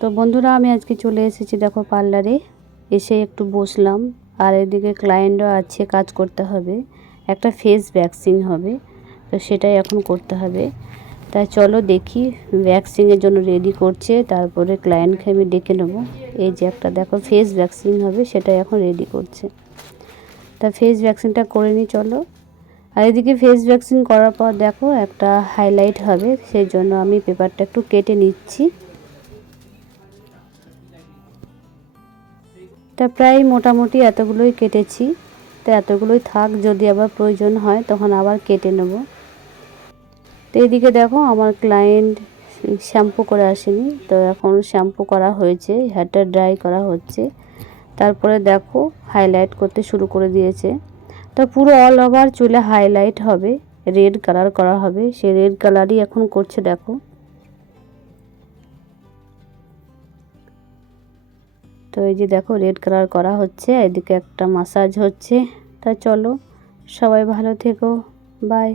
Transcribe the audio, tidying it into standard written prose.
তো বন্ধুরা আমি আজকে চলে এসেছি দেখো পার্লারে, এসে একটু বসলাম। আর এদিকে ক্লায়েন্টও আছে, কাজ করতে হবে, একটা ফেস ভ্যাক্সিং হবে, তো সেটাই এখন করতে হবে। তাই চলো দেখি, ভ্যাক্সিংয়ের জন্য রেডি করছে, তারপরে ক্লায়েন্টকে আমি ডেকে নেবো। এই যে একটা দেখো ফেস ভ্যাক্সিং হবে, সেটাই এখন রেডি করছে। তা ফেস ভ্যাক্সিনটা করে নিই চলো। আর এদিকে ফেস ভ্যাক্সিন করার পর দেখো একটা হাইলাইট হবে, সেই জন্য আমি পেপারটা একটু কেটে নিচ্ছি। তা প্রায় মোটামুটি এতগুলোই কেটেছি, তো এতগুলোই থাক, যদি আবার প্রয়োজন হয় তখন আবার কেটে নেব। তো এদিকে দেখো আমার ক্লায়েন্ট শ্যাম্পু করে আসেনি, তো এখন শ্যাম্পু করা হয়েছে, হেয়ারটা ড্রাই করা হচ্ছে। তারপরে দেখো হাইলাইট করতে শুরু করে দিয়েছে। তো পুরো অল ওভার চুলে হাইলাইট হবে, রেড কালার করা হবে, সেই রেড কালারই এখন করছে দেখো। তো এই যে দেখো রেড কালার করা হচ্ছে, এদিকে একটা মাসাজ হচ্ছে। তা চলো, সবাই ভালো থেকো, বাই।